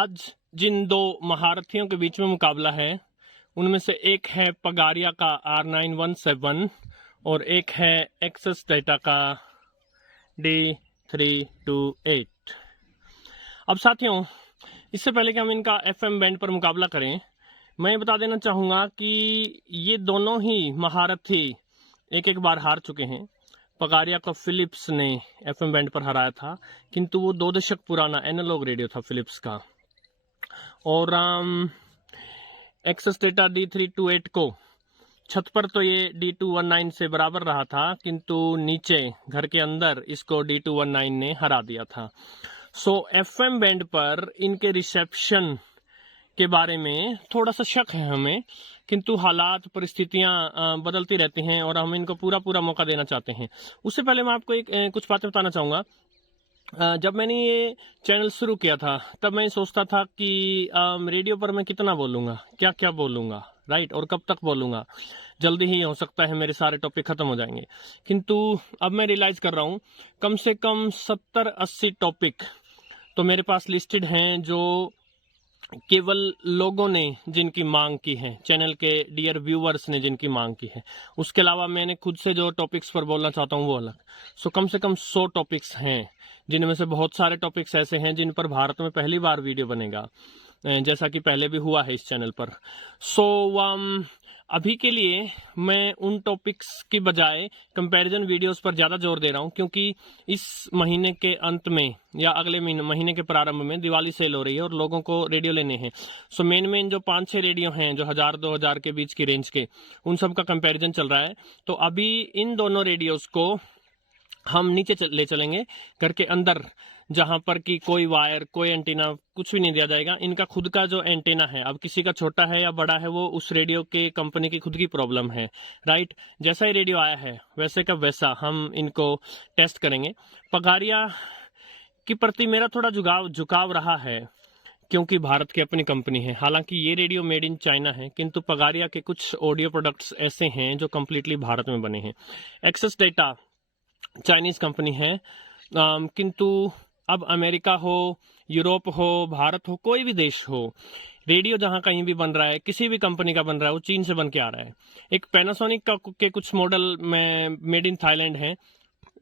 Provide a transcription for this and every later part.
आज जिन दो महारथियों के बीच में मुकाबला है उनमें से एक है पगारिया का R917 और एक है एक्सेस डेटा का D328। अब साथियों, इससे पहले कि हम इनका FM बैंड पर मुकाबला करें, मैं बता देना चाहूँगा कि ये दोनों ही महारथी एक एक बार हार चुके हैं। पगारिया को फिलिप्स ने FM बैंड पर हराया था, किंतु वो 2 दशक पुराना एनालॉग रेडियो था फिलिप्स का। और एक्सेस डेटा D328 को छत पर तो ये D219 से बराबर रहा था, किंतु नीचे घर के अंदर इसको D219 ने हरा दिया था। सो FM बैंड पर इनके रिसेप्शन के बारे में थोड़ा सा शक है हमें, किंतु हालात परिस्थितियां बदलती रहती हैं और हम इनको पूरा मौका देना चाहते हैं। उससे पहले मैं आपको कुछ बातें बताना चाहूँगा। जब मैंने ये चैनल शुरू किया था तब मैं सोचता था कि रेडियो पर मैं कितना बोलूँगा, क्या क्या बोलूँगा, राइट, और कब तक बोलूँगा। जल्दी ही हो सकता है मेरे सारे टॉपिक खत्म हो जाएंगे, किंतु अब मैं रियलाइज कर रहा हूँ कम से कम 70-80 टॉपिक तो मेरे पास लिस्टेड हैं जो केवल लोगों ने जिनकी मांग की है, चैनल के डियर व्यूअर्स ने जिनकी मांग की है। उसके अलावा मैंने खुद से जो टॉपिक्स पर बोलना चाहता हूँ वो अलग। सो कम से कम 100 टॉपिक्स हैं, जिनमें से बहुत सारे टॉपिक्स ऐसे हैं जिन पर भारत में पहली बार वीडियो बनेगा, जैसा कि पहले भी हुआ है इस चैनल पर। सो अभी के लिए मैं उन टॉपिक्स की बजाय कंपैरिजन वीडियोस पर ज़्यादा जोर दे रहा हूं, क्योंकि इस महीने के अंत में या अगले महीने के प्रारंभ में दिवाली सेल हो रही है और लोगों को रेडियो लेने हैं। सो मेन जो 5-6 रेडियो हैं जो 1000-2000 के बीच की रेंज के, उन सब का कंपैरिजन चल रहा है। तो अभी इन दोनों रेडियोस को हम नीचे ले चलेंगे घर के अंदर, जहां पर कि कोई वायर, कोई एंटीना, कुछ भी नहीं दिया जाएगा। इनका खुद का जो एंटीना है, अब किसी का छोटा है या बड़ा है वो उस रेडियो के कंपनी की खुद की प्रॉब्लम है, राइट। जैसा ही रेडियो आया है वैसे का वैसा हम इनको टेस्ट करेंगे। पगारिया के प्रति मेरा थोड़ा झुकाव रहा है, क्योंकि भारत की अपनी कंपनी है। हालांकि ये रेडियो मेड इन चाइना है, किंतु पगारिया के कुछ ऑडियो प्रोडक्ट्स ऐसे हैं जो कंप्लीटली भारत में बने हैं। एक्सेस डेटा चाइनीज कंपनी है, किंतु अब अमेरिका हो, यूरोप हो, भारत हो, कोई भी देश हो, रेडियो जहां कहीं भी बन रहा है, किसी भी कंपनी का बन रहा है, वो चीन से बन के आ रहा है। एक पैनासोनिक के कुछ मॉडल में मेड इन थाईलैंड है,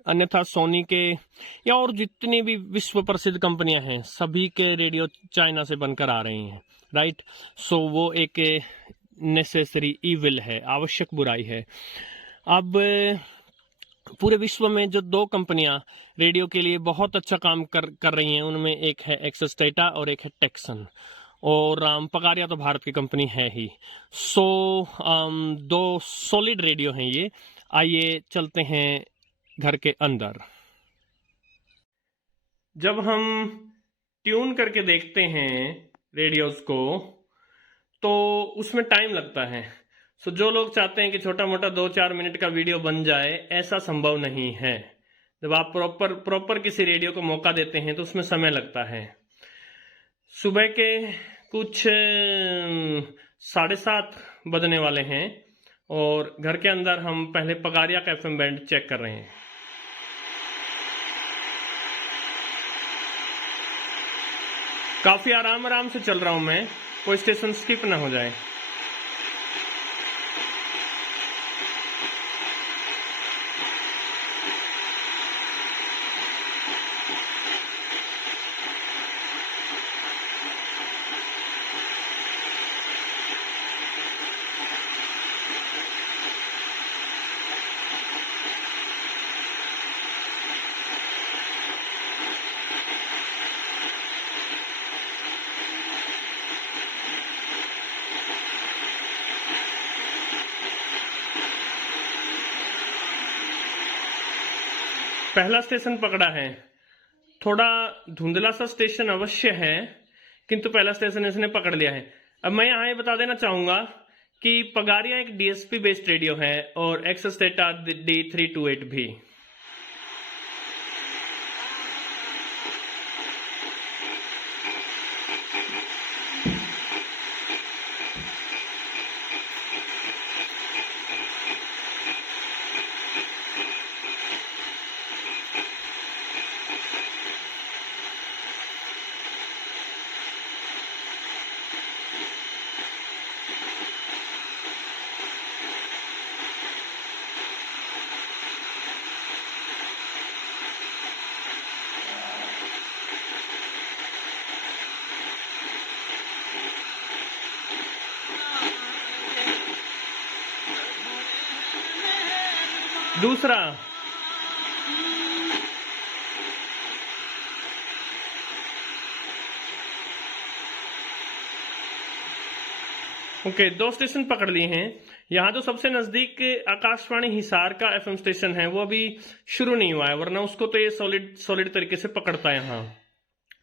अन्यथा सोनी के या और जितनी भी विश्व प्रसिद्ध कंपनियां हैं सभी के रेडियो चाइना से बनकर आ रही हैं, राइट। सो वो एक नेसेसरी इविल है, आवश्यक बुराई है। अब पूरे विश्व में जो 2 कंपनियां रेडियो के लिए बहुत अच्छा काम कर रही हैं, उनमें एक है एक्सेस डेटा और एक है टेक्सन। और पगारिया तो भारत की कंपनी है ही। सो 2 सॉलिड रेडियो हैं ये। आइए चलते हैं घर के अंदर। जब हम ट्यून करके देखते हैं रेडियोस को तो उसमें टाइम लगता है। सो जो लोग चाहते हैं कि छोटा मोटा 2-4 मिनट का वीडियो बन जाए, ऐसा संभव नहीं है। जब आप प्रॉपर किसी रेडियो को मौका देते हैं तो उसमें समय लगता है। सुबह के कुछ 7:30 बजने वाले हैं और घर के अंदर हम पहले पगारिया का FM बैंड चेक कर रहे हैं। काफी आराम से चल रहा हूं मैं, कोई स्टेशन स्किप ना हो जाए। पहला स्टेशन पकड़ा है, थोड़ा धुंधला सा स्टेशन अवश्य है, किंतु पहला स्टेशन इसने पकड़ लिया है। अब मैं यहाँ ये बता देना चाहूंगा कि पगारिया एक DSP बेस्ड रेडियो है और एक्सेस डेटा D328 भी। दूसरा, ओके, 2 स्टेशन पकड़ लिए हैं। यहाँ जो सबसे नजदीक आकाशवाणी हिसार का एफएम स्टेशन है वो अभी शुरू नहीं हुआ है, वरना उसको तो ये सॉलिड तरीके से पकड़ता है यहाँ।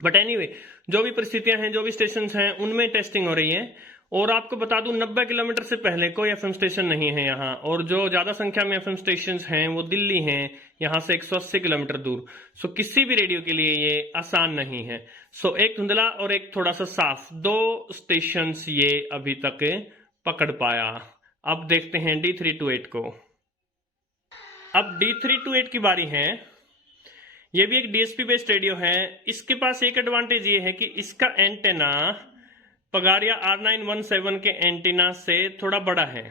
बट एनीवे, जो भी परिस्थितियां हैं, जो भी स्टेशन हैं, उनमें टेस्टिंग हो रही है। और आपको बता दूं 90 किलोमीटर से पहले कोई एफएम स्टेशन नहीं है यहाँ। और जो ज्यादा संख्या में एफएम स्टेशन हैं वो दिल्ली हैं, यहाँ से 180 किलोमीटर दूर। सो किसी भी रेडियो के लिए ये आसान नहीं है। सो एक धुंधला और एक थोड़ा सा साफ, 2 स्टेशन ये अभी तक पकड़ पाया। अब देखते हैं D328 को। अब D328 की बारी है। ये भी एक डीएसपी बेस्ड रेडियो है। इसके पास एक एडवांटेज ये है कि इसका एंटेना पगारिया R917 के एंटीना से थोड़ा बड़ा है।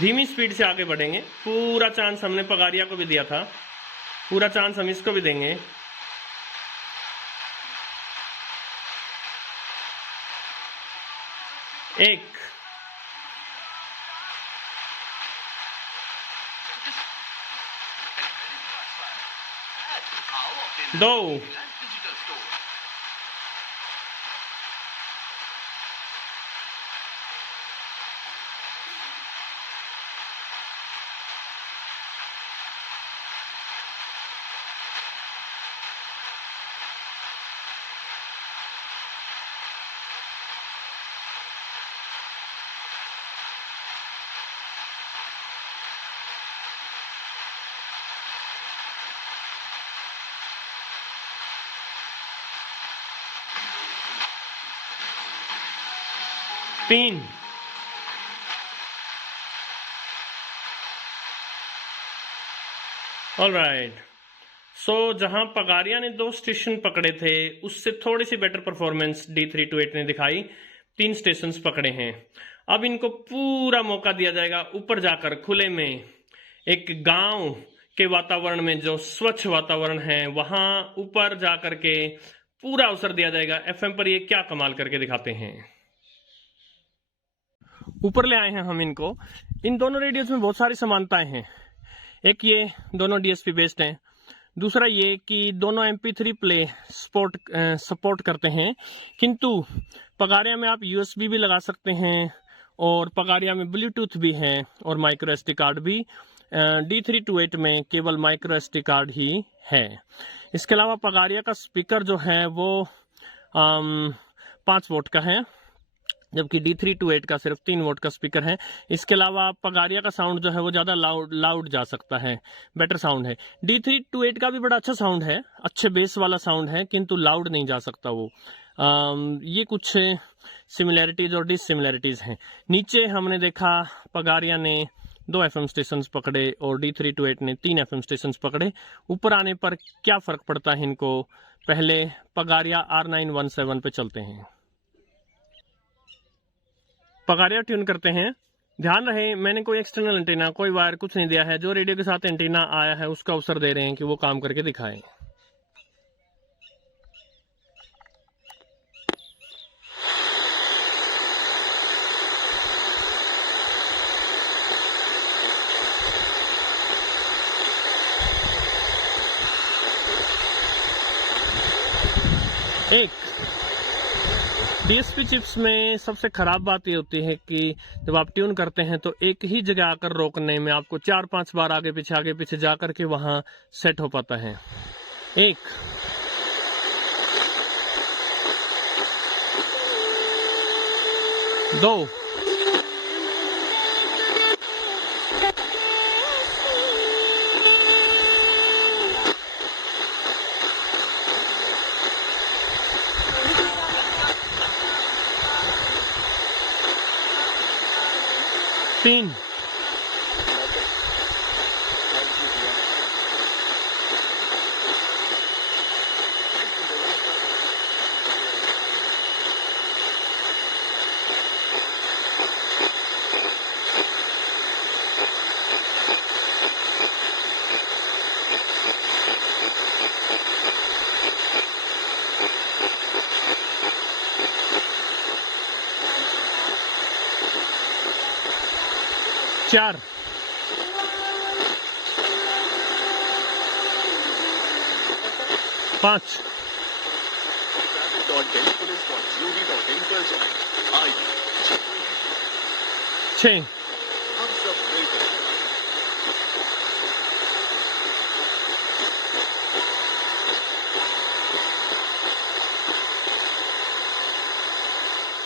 धीमी स्पीड से आगे बढ़ेंगे। पूरा चांस हमने पगारिया को भी दिया था, पूरा चांस हम इसको भी देंगे। एक, दो, तीन, ऑलराइट। सो जहां पगारिया ने 2 स्टेशन पकड़े थे उससे थोड़ी सी बेटर परफॉर्मेंस D328 ने दिखाई। 3 स्टेशन पकड़े हैं। अब इनको पूरा मौका दिया जाएगा ऊपर जाकर खुले में, एक गांव के वातावरण में, जो स्वच्छ वातावरण है, वहां ऊपर जाकर के पूरा अवसर दिया जाएगा। एफएम पर ये क्या कमाल करके दिखाते हैं। ऊपर ले आए हैं हम इनको। इन दोनों रेडियोज में बहुत सारी समानताएं हैं। एक ये दोनों डीएसपी बेस्ड हैं। दूसरा ये कि दोनों MP3 प्ले सपोर्ट करते हैं, किंतु पगारिया में आप USB भी लगा सकते हैं और पगारिया में ब्लूटूथ भी है और माइक्रो SD कार्ड भी। D328 में केवल माइक्रो SD कार्ड ही है। इसके अलावा पगारिया का स्पीकर जो है वो 5 वोट का है, जबकि D328 का सिर्फ 3 वोट का स्पीकर है। इसके अलावा पगारिया का साउंड जो है वो ज़्यादा लाउड जा सकता है, बेटर साउंड है। D328 का भी बड़ा अच्छा साउंड है, अच्छे बेस वाला साउंड है, किंतु लाउड नहीं जा सकता वो। ये कुछ सिमिलैरिटीज और डिससिमिलैरिटीज हैं। नीचे हमने देखा पगारिया ने 2 FM स्टेशन पकड़े और D328 ने 3 FM स्टेशन पकड़े। ऊपर आने पर क्या फ़र्क पड़ता है इनको, पहले पगारिया R917 पे चलते हैं। पगारिया ट्यून करते हैं। ध्यान रहे मैंने कोई एक्सटर्नल एंटीना, कोई वायर, कुछ नहीं दिया है। जो रेडियो के साथ एंटीना आया है उसका अवसर दे रहे हैं कि वो काम करके दिखाएं। एक डीएसपी चिप्स में सबसे खराब बात ये होती है कि जब आप ट्यून करते हैं तो एक ही जगह आकर रोकने में आपको 4-5 बार आगे पीछे जा करके वहां सेट हो पाता है। 1, 2, 3, 4, 4 5 6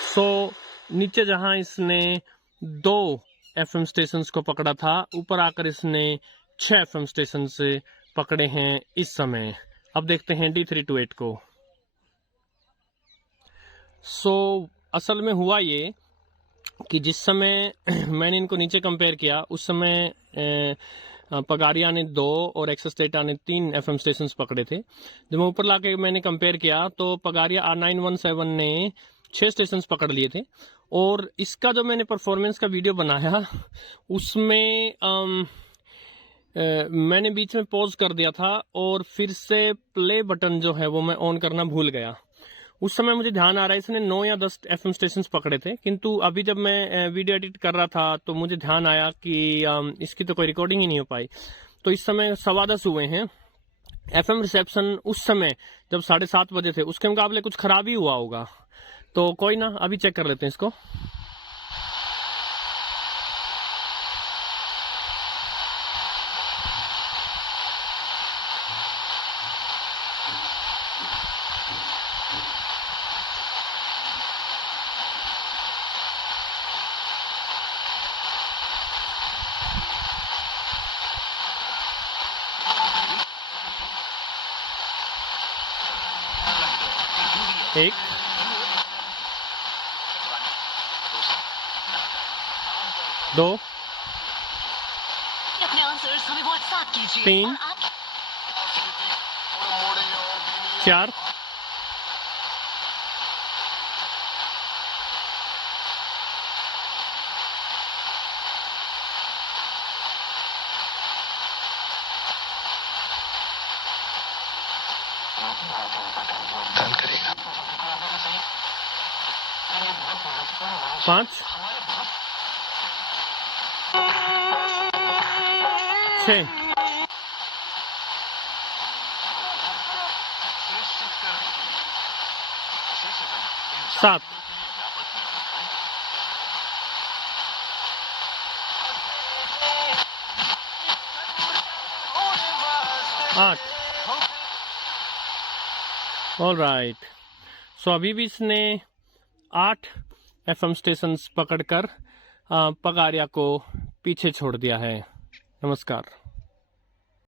सो नीचे जहां इसने 2 FM स्टेशंस को पकड़ा था, ऊपर आकर इसने 6 FM स्टेशन से पकड़े हैं इस समय। अब देखते हैं D328 को। सो असल में हुआ ये कि जिस समय मैंने इनको नीचे कंपेयर किया उस समय पगारिया ने 2 और एक्सेस डेटा ने 3 FM स्टेशंस पकड़े थे। जब मैं ऊपर लाके मैंने कंपेयर किया तो पगारिया R917 ने 6 स्टेशंस पकड़ लिए थे, और इसका जो मैंने परफॉर्मेंस का वीडियो बनाया उसमें मैंने बीच में पॉज कर दिया था और फिर से प्ले बटन जो है वो मैं ऑन करना भूल गया। उस समय मुझे ध्यान आ रहा है इसने 9 या 10 FM स्टेशंस पकड़े थे, किंतु अभी जब मैं वीडियो एडिट कर रहा था तो मुझे ध्यान आया कि इसकी तो कोई रिकॉर्डिंग ही नहीं हो पाई। तो इस समय 10:15 हुए हैं। FM रिसेप्शन उस समय जब 7:30 बजे थे उसके मुकाबले कुछ खराबी हुआ होगा, तो कोई ना, अभी चेक कर लेते हैं इसको। एक 2 अपने आंसर्स हमें व्हाट्सएप कीजिए 3 और आप 4 5 6 7 8 ऑलराइट। सो अभी भी इसने 8 FM स्टेशंस पकड़कर पगारिया को पीछे छोड़ दिया है। नमस्कार।